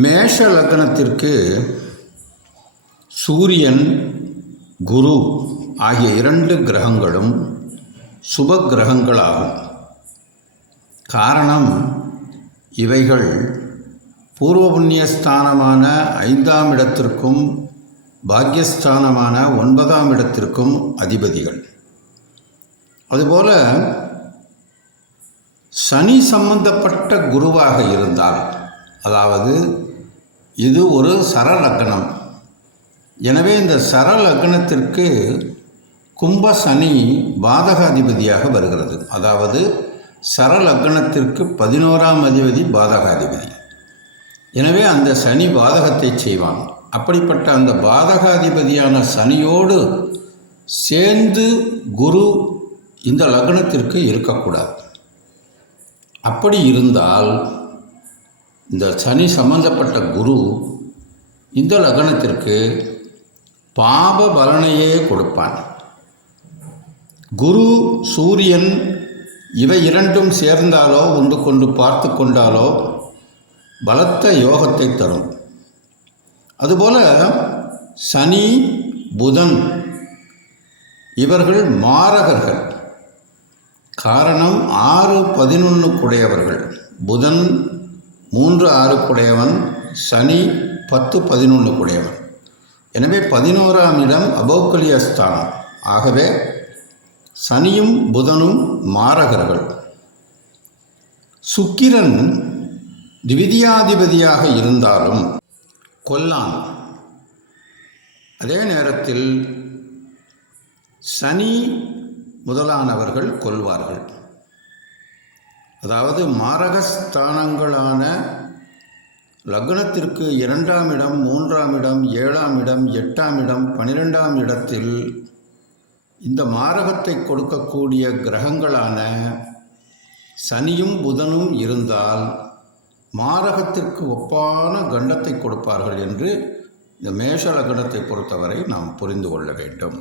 மேஷ லக்னத்திற்கு சூரியன் குரு ஆகிய இரண்டு கிரகங்களும் சுப கிரகங்களாகும் காரணம் இவைகள் பூர்வ புண்ணியஸ்தானமான ஐந்தாம் இடத்திற்கும் பாக்யஸ்தானமான ஒன்பதாம் இடத்திற்கும் அதிபதிகள். அதுபோல சனி சம்பந்தப்பட்ட குருவாக இருந்தால் அதாவது இது ஒரு சரலக்னம் எனவே இந்த சரலக்னத்திற்கு கும்ப சனி பாதகாதிபதியாக வருகிறது. அதாவது சரலக்னத்திற்கு பதினோராம் அதிபதி பாதகாதிபதி. எனவே அந்த சனி பாதகத்தை செய்வான். அப்படிப்பட்ட அந்த பாதகாதிபதியான சனியோடு சேர்ந்து குரு இந்த லக்னத்திற்கு இருக்கக்கூடாது. அப்படி இருந்தால் இந்த சனி சம்பந்தப்பட்ட குரு இந்த லக்னத்திற்கு பாப பலனையே கொடுப்பான். குரு சூரியன் இவை இரண்டும் சேர்ந்தாலோ ஒன்று கொண்டு பார்த்து கொண்டாலோ பலத்த யோகத்தை தரும். அதுபோல சனி புதன் இவர்கள் மாரகர்கள். காரணம் ஆறு பதினொன்றுக்குடையவர்கள் புதன் மூன்று ஆறுக்குடையவன் சனி பத்து பதினொன்றுக்குடையவன் எனவே பதினோராம் இடம் அபோக்கலியஸ்தானம் ஆகவே சனியும் புதனும் மாரகர்கள். சுக்கிரன் திவிதியாதிபதியாக இருந்தாலும் கொல்லான். அதே நேரத்தில் சனி முதலானவர்கள் கொல்வார்கள். அதாவது மாரகஸ்தானங்களான லக்னத்திற்கு இரண்டாம் இடம் மூன்றாம் இடம் ஏழாம் இடம் எட்டாம் இடம் பனிரெண்டாம் இடத்தில் இந்த மாரகத்தை கொடுக்கக்கூடிய கிரகங்களான சனியும் புதனும் இருந்தால் மாரகத்திற்கு ஒப்பான கண்டத்தை கொடுப்பார்கள் என்று இந்த மேஷ லக்னத்தை பொறுத்தவரை நாம் புரிந்து கொள்ள வேண்டும்.